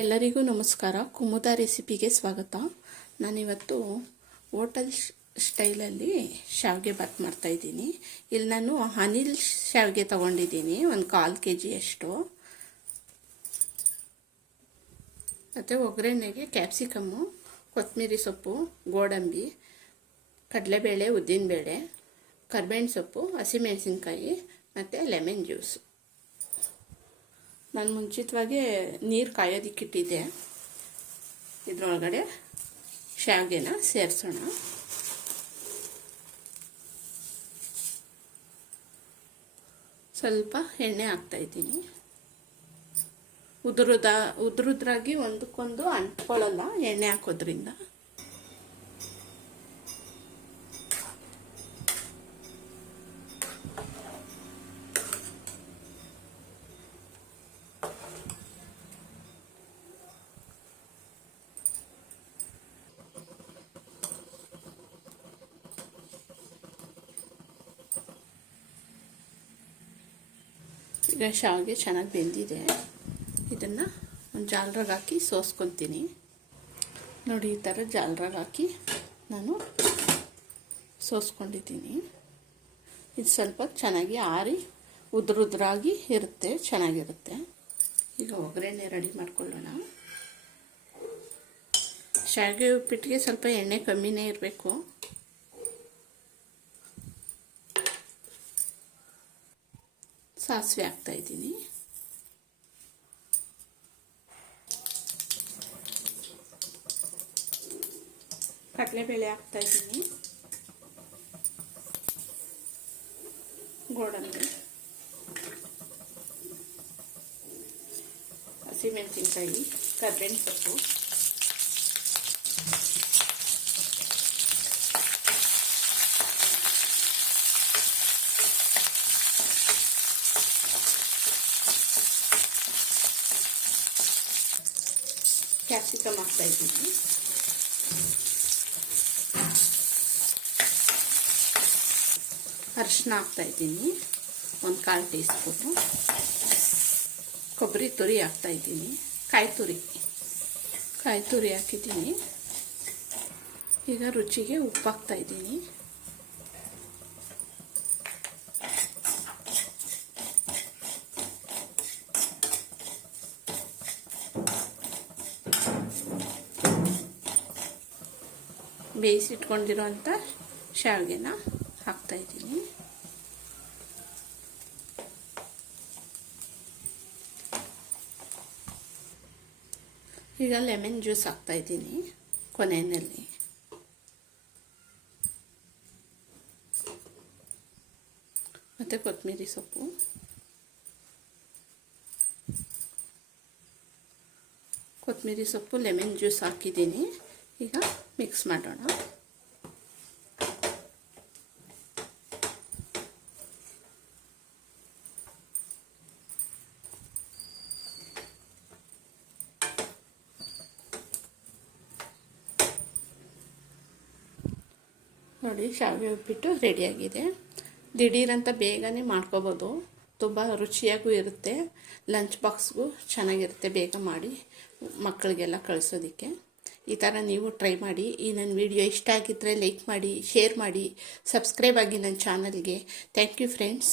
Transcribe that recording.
ಎಲ್ಲರಿಗೂ ನಮಸ್ಕಾರ. ಕುಮುದ ರೆಸಿಪಿಗೆ ಸ್ವಾಗತ. ನಾನಿವತ್ತು ಹೋಟೆಲ್ ಸ್ಟೈಲಲ್ಲಿ ಶಾವಿಗೆ ಬಾತ್ ಮಾಡ್ತಾಯಿದ್ದೀನಿ ಇಲ್ಲಿ ನಾನು ಅನಿಲ್ ಶಾವಿಗೆ ತಗೊಂಡಿದ್ದೀನಿ, ಒಂದು ಕಾಲು ಕೆ ಜಿಯಷ್ಟು ಮತ್ತು ಒಗ್ಗರಣೆಗೆ ಕ್ಯಾಪ್ಸಿಕಮ್ಮು ಕೊತ್ತಂಬರಿ ಸೊಪ್ಪು, ಗೋಡಂಬಿ, ಕಡಲೆಬೇಳೆ, ಉದ್ದಿನಬೇಳೆ, ಕರ್ಬೇವಿನ ಸೊಪ್ಪು, ಹಸಿಮೆಣಸಿನ್ಕಾಯಿ, ಮತ್ತು ಲೆಮನ್ ಜ್ಯೂಸು. ನಾನು ಮುಂಚಿತವಾಗಿ ನೀರು ಕಾಯೋದಿಕ್ಕಿಟ್ಟಿದ್ದೆ ಇದರೊಳಗಡೆ ಶಾವಿಗೆನ ಸೇರಿಸೋಣ. ಸ್ವಲ್ಪ ಎಣ್ಣೆ ಹಾಕ್ತಾಯಿದ್ದೀನಿ ಉದುರುದ, ಉದುರುದ್ರಾಗಿ ಒಂದಕ್ಕೊಂದು ಅಂಟ್ಕೊಳ್ಳಲ್ಲ ಎಣ್ಣೆ ಹಾಕೋದ್ರಿಂದ. ಈಗ ಶಾವಿಗೆ ಚೆನ್ನಾಗಿ ಬೆಂದಿದೆ. ಇದನ್ನು ಒಂದು ಜಾಲ್ರಾಗ ಹಾಕಿ ಸೋಸ್ಕೊತೀನಿ. ನೋಡಿ, ಈ ಥರ ಜಾಲ್ರಾಗ ಹಾಕಿ ನಾನು ಸೋಸ್ಕೊಂಡಿದ್ದೀನಿ. ಇದು ಸ್ವಲ್ಪ ಚೆನ್ನಾಗಿ ಆರಿ ಉದ್ರುದ್ರಾಗಿ ಇರುತ್ತೆ, ಚೆನ್ನಾಗಿರುತ್ತೆ. ಈಗ ಒಗ್ಗರಣೆ ರೆಡಿ ಮಾಡ್ಕೊಳ್ಳೋಣ. ಶಾವಿಗೆ ಉಪ್ಪಿಟ್ಟಿಗೆ ಸ್ವಲ್ಪ ಎಣ್ಣೆ ಕಮ್ಮಿನೇ ಇರಬೇಕು. ಸಾಸಿವೆ ಹಾಕ್ತಾ ಇದ್ದೀನಿ. ಕಡಲೆಬೇಳೆ ಹಾಕ್ತಾ ಇದ್ದೀನಿ. ಗೋಡಂಬಿ. ಹಸಿಮೆಣಸಿನ್ಕಾಯಿ ಕರ್ಬೇವಿನ ಸೊಪ್ಪು. ಕ್ಯಾಪ್ಸಿಕಮ್ ಹಾಕ್ತಾ ಇದ್ದೀನಿ ಅರಿಶಿನ ಹಾಕ್ತಾ ಇದ್ದೀನಿ ಒಂದು ಕಾಲು ಟೀ ಸ್ಪೂನು ಕೊಬ್ಬರಿ ತುರಿ ಹಾಕ್ತಾ ಇದ್ದೀನಿ ಕಾಯಿ ತುರಿ ಕಾಯಿ ತುರಿ ಹಾಕಿದ್ದೀನಿ ಈಗ ರುಚಿಗೆ ಉಪ್ಪು ಹಾಕ್ತಾ ಇದ್ದೀನಿ ಬೇಯಿಸಿಟ್ಕೊಂಡಿರೋಂಥ ಶಾವಿಗೆನ ಹಾಕ್ತಾಯಿದ್ದೀನಿ ಈಗ ಲೆಮನ್ ಜ್ಯೂಸ್ ಹಾಕ್ತಾಯಿದ್ದೀನಿ ಕೊನೆಯಲ್ಲಿ. ಮತ್ತು ಕೊತ್ತಂಬರಿ ಸೊಪ್ಪು. ಕೊತ್ತಂಬರಿ ಸೊಪ್ಪು ಲೆಮನ್ ಜ್ಯೂಸ್ ಹಾಕಿದ್ದೀನಿ. ಈಗ ಮಿಕ್ಸ್ ಮಾಡೋಣ. ನೋಡಿ, ಶಾವಿಗೆ ಉಪ್ಪಿಟ್ಟು ರೆಡಿಯಾಗಿದೆ ದಿಢೀರಂತ ಬೇಗನೆ ಮಾಡ್ಕೋಬೋದು. ತುಂಬ ರುಚಿಯಾಗೂ ಇರುತ್ತೆ. ಲಂಚ್ ಬಾಕ್ಸ್ಗೂ ಚೆನ್ನಾಗಿರುತ್ತೆ. ಬೇಗ ಮಾಡಿ ಮಕ್ಕಳಿಗೆಲ್ಲ ಕಳಿಸೋದಕ್ಕೆ. ಈ ಥರ ನೀವು ಟ್ರೈ ಮಾಡಿ. ಈ ನನ್ನ ವಿಡಿಯೋ ಇಷ್ಟ ಆಗಿದ್ದರೆ ಲೈಕ್ ಮಾಡಿ ಶೇರ್ ಮಾಡಿ ಸಬ್ಸ್ಕ್ರೈಬ್ ಆಗಿ ನನ್ನ ಚಾನಲ್ಗೆ ಥ್ಯಾಂಕ್ ಯು ಫ್ರೆಂಡ್ಸ್